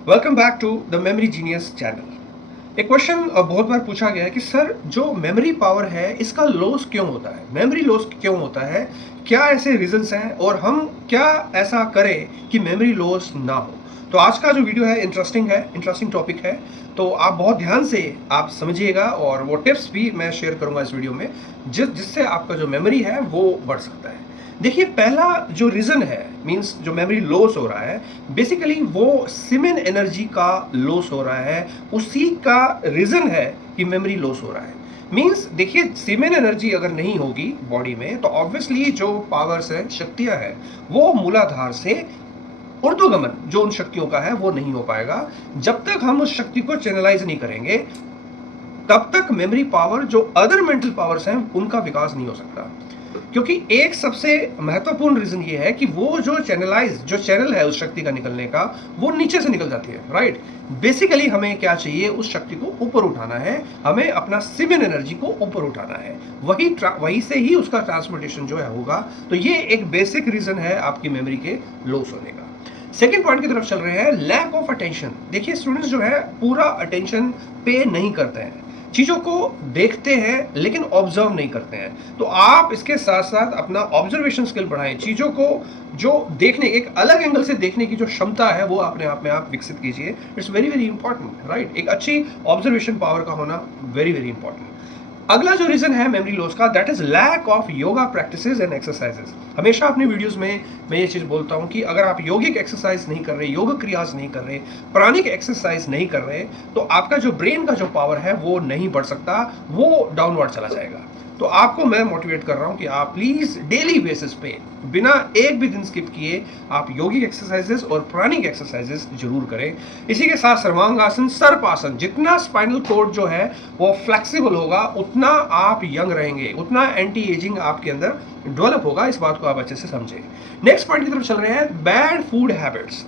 Welcome back to the memory genius channel. एक question बहुत बार पूछा गया है कि सर जो मेमोरी पावर है इसका लॉस क्यों होता है, मेमोरी लॉस क्यों होता है, क्या ऐसे रीजंस हैं और हम क्या ऐसा करें कि मेमोरी लॉस ना हो। तो आज का जो वीडियो है इंटरेस्टिंग टॉपिक है, तो आप बहुत ध्यान से आप समझिएगा और वो टिप्स भी मैं शेयर करूंगा इस वीडियो में जिससे आपका जो मेमोरी है वो बढ़ सकता है। देखिए, पहला जो रीजन है मींस जो मेमोरी लॉस हो रहा है, बेसिकली वो सीमेन एनर्जी का लॉस हो रहा है, उसी का रीजन है कि मेमोरी लॉस हो रहा है। मींस देखिए, सीमेन एनर्जी अगर नहीं होगी बॉडी में तो ऑब्वियसली जो पावर्स है, शक्तियां है, वो मूलाधार से ऊर्ध्वगमन जो उन शक्तियों का है वो नहीं हो पाएगा। जब तक हम उस शक्ति को चैनलाइज नहीं करेंगे तब तक मेमोरी पावर जो अदर मेंटल पावर्स हैं उनका विकास नहीं हो सकता। क्योंकि एक सबसे महत्वपूर्ण रीजन ये है कि वो जो चैनल है उस शक्ति का निकलने का, वो नीचे से निकल जाती है, राइट। बेसिकली हमें क्या चाहिए, उस शक्ति को ऊपर उठाना है, हमें अपना सीमेन एनर्जी को ऊपर उठाना है, वही से ही उसका ट्रांसपोर्टेशन जो है होगा। तो ये एक बेसिक रीजन है आपकी मेमोरी के लॉस होने का। सेकेंड पॉइंट की तरफ चल रहे हैं, लैक ऑफ अटेंशन। देखिए, स्टूडेंट्स जो है पूरा अटेंशन पे नहीं करते हैं, चीजों को देखते हैं लेकिन ऑब्जर्व नहीं करते हैं। तो आप इसके साथ साथ अपना ऑब्जर्वेशन स्किल बढ़ाएं, चीजों को जो देखने, एक अलग एंगल से देखने की जो क्षमता है वो अपने आप में आप विकसित कीजिए। It's very very important, right. एक अच्छी ऑब्जर्वेशन पावर का होना वेरी वेरी इंपॉर्टेंट। अगला जो रीजन है मेमोरी लॉस का, that is lack of yoga practices and exercises. हमेशा अपने वीडियोस में मैं ये चीज बोलता हूं कि अगर आप योगिक एक्सरसाइज नहीं कर रहे, योग क्रियाज नहीं कर रहे, प्राणिक एक्सरसाइज नहीं कर रहे, तो आपका जो ब्रेन का जो पावर है वो नहीं बढ़ सकता, वो डाउनवर्ड चला जाएगा। तो आपको मैं मोटिवेट कर रहा हूं कि आप प्लीज डेली बेसिस पे बिना एक भी दिन स्किप किए आप योगिक एक्सरसाइजेस और प्राणिक एक्सरसाइजेस जरूर करें। इसी के साथ सर्वांगासन, सर्पासन, जितना स्पाइनल कोड जो है वो फ्लेक्सिबल होगा उतना आप यंग रहेंगे, उतना एंटी एजिंग आपके अंदर डेवलप होगा। इस बात को आप अच्छे से समझें। नेक्स्ट पॉइंट की तरफ चल रहे हैं, बैड फूड हैबिट्स।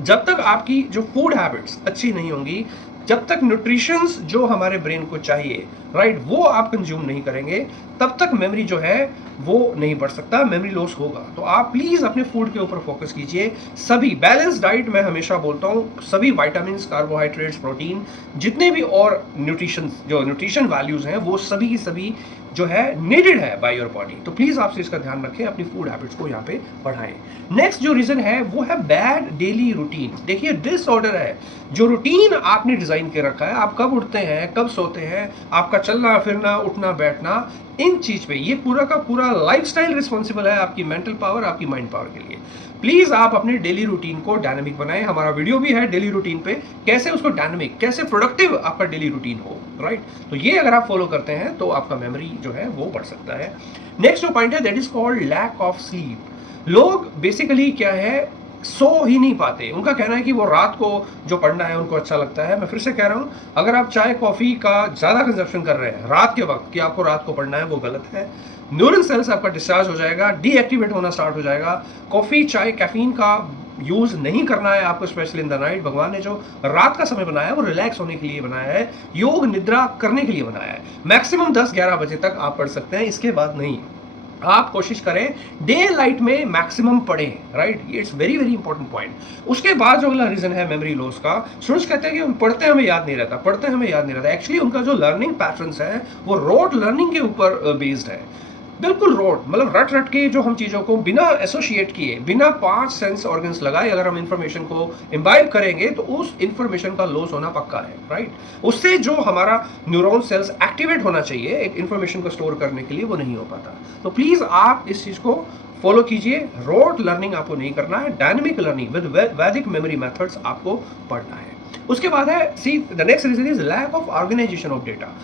जब तक आपकी जो फूड हैबिट्स अच्छी नहीं होंगी, जब तक न्यूट्रिशंस जो हमारे ब्रेन को चाहिए, राइट, वो आप कंज्यूम नहीं करेंगे, तब तक मेमोरी जो है वो नहीं बढ़ सकता, मेमोरी लॉस होगा। तो आप प्लीज अपने फूड के ऊपर फोकस कीजिए। सभी बैलेंस डाइट, मैं हमेशा बोलता हूँ, सभी विटामिन, कार्बोहाइड्रेट्स, प्रोटीन, जितने भी और न्यूट्रिशन वैल्यूज हैं वो सभी की सभी जो है नीडेड है बाय योर बॉडी। तो प्लीज आप इसका ध्यान रखें, अपनी फूड हैबिट्स को यहाँ पे बढ़ाएं। नेक्स्ट जो रीजन है वो है बैड डेली रूटीन। देखिए, डिसऑर्डर है जो रूटीन आपने डिजाइन कर रखा है, आप कब उठते हैं, कब सोते हैं, आपका चलना फिरना, उठना बैठना, इन चीज पे ये पूरा का पूरा लाइफस्टाइल रिस्पॉन्सिबल है आपकी मेंटल पावर, आपकी माइंड पावर के लिए। प्लीज आप अपने डेली रूटीन को डायनामिक बनाएं। हमारा वीडियो भी है डेली रूटीन पे, कैसे उसको डायनामिक, कैसे प्रोडक्टिव आपका डेली रूटीन हो, राइट। तो ये अगर आप फॉलो करते हैं तो आपका मेमोरी जो है वो बढ़ सकता है। नेक्स्ट जो पॉइंट है, that is called lack of sleep. लोग बेसिकली क्या है, सो ही नहीं पाते। उनका कहना है कि वो रात को जो पढ़ना है उनको अच्छा लगता है। मैं फिर से कह रहा हूं, अगर आप चाय कॉफी का ज्यादा कंजप्शन कर रहे हैं रात के वक्त कि आपको रात को पढ़ना है, वो गलत है। न्यूरल सेल्स आपका डिस्चार्ज हो जाएगा, डीएक्टिवेट होना स्टार्ट हो जाएगा। कॉफी, चाय, कैफीन का यूज नहीं करना है आपको, स्पेशली इन द नाइट। भगवान ने जो रात का समय बनाया है वो रिलैक्स होने के लिए बनाया है, योग निद्रा करने के लिए बनाया है। मैक्सिमम 10-11 बजे तक आप पढ़ सकते हैं, इसके बाद नहीं। आप कोशिश करें डे लाइट में मैक्सिमम पढ़ें, right. It's very very important point. उसके बाद जो अगला रीजन है मेमोरी लॉस का, स्टूडेंट्स कहते हैं कि पढ़ते हमें याद नहीं रहता, एक्चुअली उनका जो लर्निंग पैटर्न्स है वो रोट लर्निंग के ऊपर बेस्ड है। बिल्कुल रोट, मतलब रट रट के जो हम चीजों को बिना एसोसिएट किए, बिना 5 सेंस ऑर्गन्स लगाए अगर हम इंफॉर्मेशन को इम्बाइब करेंगे तो उस इंफॉर्मेशन का लॉस होना पक्का है, राइट। उससे जो हमारा न्यूरॉन सेल्स एक्टिवेट होना चाहिए एक इंफॉर्मेशन को स्टोर करने के लिए, वो नहीं हो पाता। तो प्लीज आप इस चीज को फॉलो कीजिए। रोट लर्निंग आपको नहीं करना है, dynamic learning with Vedic memory methods आपको पढ़ना है। उसके बाद है, see the next reason is lack of organization of data.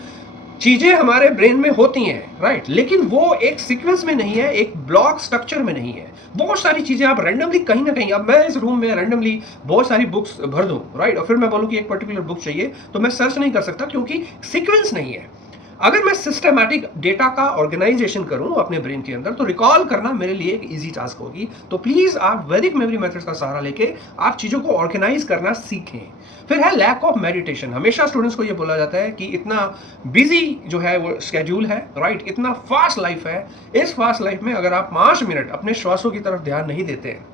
चीजें हमारे ब्रेन में होती हैं, राइट, लेकिन वो एक सीक्वेंस में नहीं है, एक ब्लॉक स्ट्रक्चर में नहीं है। बहुत सारी चीजें आप रैंडमली कहीं ना कहीं, अब मैं इस रूम में रैंडमली बहुत सारी बुक्स भर दूं, राइट, और फिर मैं बोलूं कि एक पर्टिकुलर बुक चाहिए, तो मैं सर्च नहीं कर सकता क्योंकि सीक्वेंस नहीं है। अगर मैं सिस्टमैटिक डेटा का ऑर्गेनाइजेशन करूं अपने ब्रेन के अंदर, तो रिकॉल करना मेरे लिए एक इजी टास्क होगी। तो प्लीज आप वैदिक मेमोरी मेथड्स का सहारा लेके आप चीजों को ऑर्गेनाइज करना सीखें। फिर है लैक ऑफ मेडिटेशन। हमेशा स्टूडेंट्स को ये बोला जाता है कि इतना बिजी जो है वो शेड्यूल है, राइट, इतना फास्ट लाइफ है। इस फास्ट लाइफ में अगर आप 5 मिनट अपने श्वासों की तरफ ध्यान नहीं देते हैं,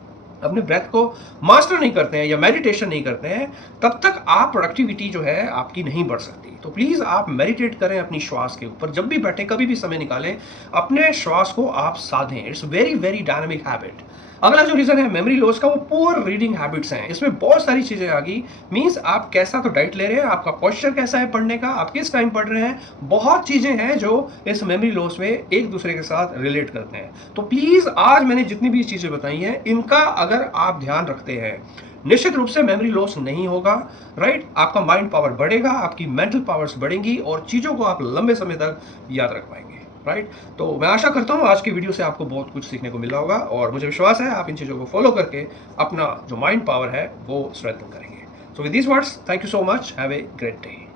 अपने ब्रेथ को मास्टर नहीं करते हैं या मेडिटेशन नहीं करते हैं, तब तक आप प्रोडक्टिविटी जो है आपकी नहीं बढ़ सकती। तो प्लीज़ आप मेडिटेट करें अपनी श्वास के ऊपर, जब भी बैठें, कभी भी समय निकालें, अपने श्वास को आप साधें। It's very very dynamic habit. अगला जो रीज़न है मेमोरी लॉस का, वो पुअर रीडिंग हैबिट्स हैं। इसमें बहुत सारी चीज़ें आ गई। मीन्स आप कैसा तो डाइट ले रहे हैं, आपका पोस्चर कैसा है पढ़ने का, आप किस टाइम पढ़ रहे हैं, बहुत चीज़ें हैं जो इस मेमोरी लॉस में एक दूसरे के साथ रिलेट करते हैं। तो प्लीज़ आज मैंने जितनी भी चीज़ें बताई हैं, इनका अगर आप ध्यान रखते हैं, निश्चित रूप से मेमोरी लॉस नहीं होगा। राइट, आपका माइंड पावर बढ़ेगा, आपकी मेंटल पावर्स बढ़ेंगी और चीज़ों को आप लंबे समय तक याद रख पाएंगे। राइट, तो मैं आशा करता हूँ आज की वीडियो से आपको बहुत कुछ सीखने को मिला होगा और मुझे विश्वास है आप इन चीज़ों को फॉलो करके अपना जो माइंड पावर है वो स्ट्रेंथन करेंगे। So with these words, thank you so much, have a great day.